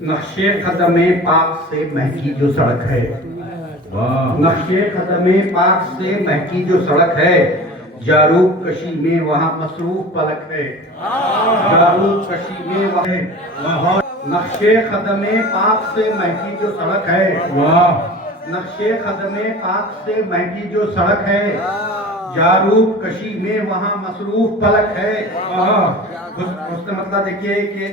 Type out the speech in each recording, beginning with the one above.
نقشے قدم پاک سے مہکی جو سڑک ہے، نقشے قدم پاک سے مہکی جو سڑک ہے، جاروب کشی میں وہاں مصروف پلک ہے، جاروب کشی میں وہاں نقشے قدم پاک سے مہکی جو سڑک ہے، نقشے قدم پاک سے مہکی جو سڑک ہے، جاروب کشی میں وہاں مصروف پلک ہے۔ اس نے مطلب دیکھئے کہ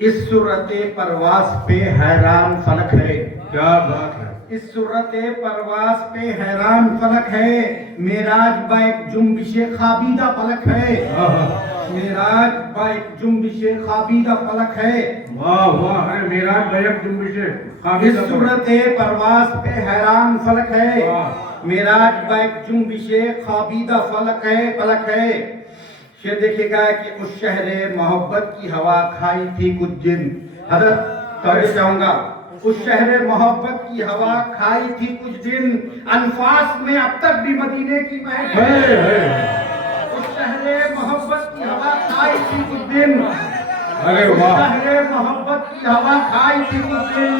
اس صورت پرواز پہ حیران فلک ہے، کیا بات ہے، اس صورت پرواز پہ حیران فلک ہے، معراج با ایک جنبش خوابیدہ پلک ہے، معراج با ایک جنبش خوابیدہ پلک ہے، واہ واہ ہے معراج با ایک جنبش خوابیدہ، اس صورت پرواز پہ حیران فلک ہے، معراج با ایک جنبش خوابیدہ فلک ہے، پلک ہے۔ شیر دیکھے گا کہ اس شہر محبت کی ہوا کھائی تھی کچھ دن، حضرت توجہ چاہوں گا، اس شہر محبت کی ہوا کھائی تھی کچھ دن، انفاس میں اب تک بھی مدینے کی مہک ہے، اس شہر محبت کی ہوا کھائی تھی کچھ دن، اس شہر محبت کی ہوا کھائی تھی کچھ دن،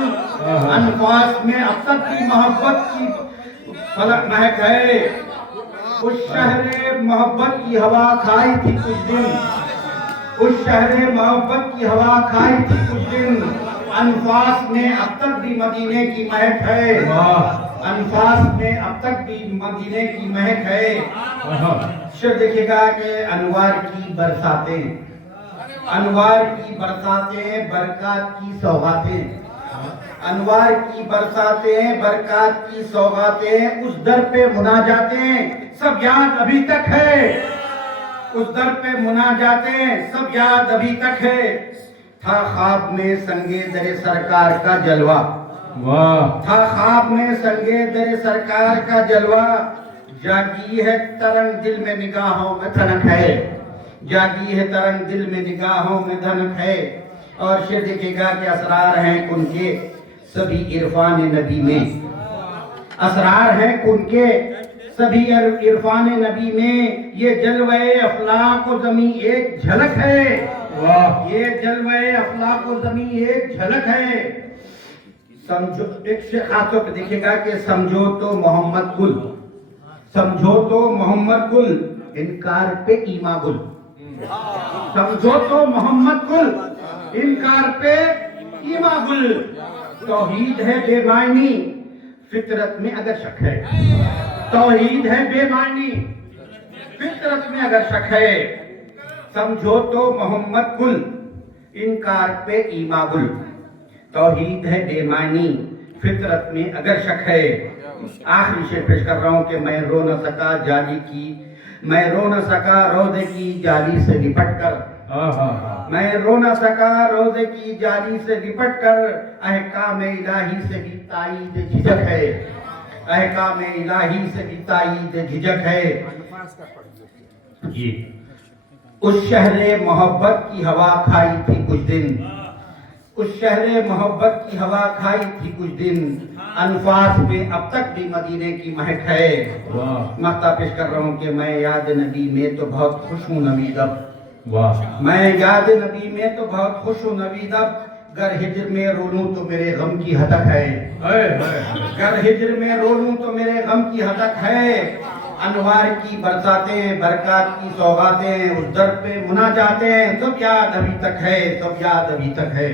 انفاس میں اب تک بھی محبت کی فلک مہک ہے، اس شہر محبت کی ہوا کھائی تھی کچھ دن، اس شہر محبت کی ہوا کھائی تھی کچھ دن، انفاس میں اب تک بھی مدینے کی مہک ہے، انفاس میں اب تک بھی مدینے کی مہک ہے۔ شعر دیکھے گا کہ انوار کی برساتیں، انوار کی برساتیں، برکات کی سوغاتیں، انوار کی برساتیں، برکات کی سوغاتیں، اس در پہ مناجاتیں سب یاد ابھی تک ہے، اس در پہ مناجاتیں سب یاد ابھی تک ہے، تھا خواب میں سنگے در سرکار کا جلوہ، تھا خواب میں سنگے در سرکار کا جلوہ، جاگی ہے ترنگ دل میں نگاہوں میں دھنک ہے، جاگی ہے ترنگ دل میں نگاہوں میں دھنک ہے۔ اور شعر دیکھے گا کہ اسرار ہیں کن کے سبھی عرفان نبی میں، اسرار ہیں کن کے سبھی عرفان نبی میں، یہ جلوہ افلاک و زمیں ایک جھلک ہے، یہ جلوہ افلاک و زمیں ایک جھلک ہے۔ سمجھو ایک شیخ خاصوں پہ دیکھے گا کہ سمجھو تو محمد گل، سمجھو تو محمد گل، انکار پہ ایما گل، سمجھو تو محمد گل، انکار پہ ایما گل، توحید ہے بے معنی فطرت میں اگر شک ہے، توحید ہے بے معنی فطرت میں اگر شک ہے، سمجھو تو محمد گل، انکار پہ ایما گل، توحید ہے بے معنی فطرت میں اگر شک ہے۔ آخری شعر پیش کر رہا ہوں کہ میں رو نہ سکا جالی کی، میں رو نہ سکا روزے کی جالی سے لپٹ کر، میں رو نہ سکا روزے کی جالی سے لپٹ کر، احکام الہی سے بھی تائید جھجک ہے، احکام الہی سے بھی تائید جھجک ہے۔ جی اس شہر محبت کی ہوا کھائی تھی کچھ دن، اس شہر محبت کی ہوا کھائی تھی کچھ دن، انفاس میں اب تک بھی مدینے کی مہک ہے۔ مقطع پیش کر رہا ہوں کہ میں یاد نبی میں تو بہت خوش ہوں نوید اب، میں یاد نبی میں تو بہت خوش ہوں نوید اب، گر ہجر میں رو لوں تو میرے غم کی ہتک ہے، گر ہجر میں رو لوں تو میرے غم کی ہتک ہے، انوار کی برساتیں، برکات کی سوغاتیں، اس در پہ مناجاتیں سب یاد ابھی تک ہے، سب یاد ابھی تک ہے۔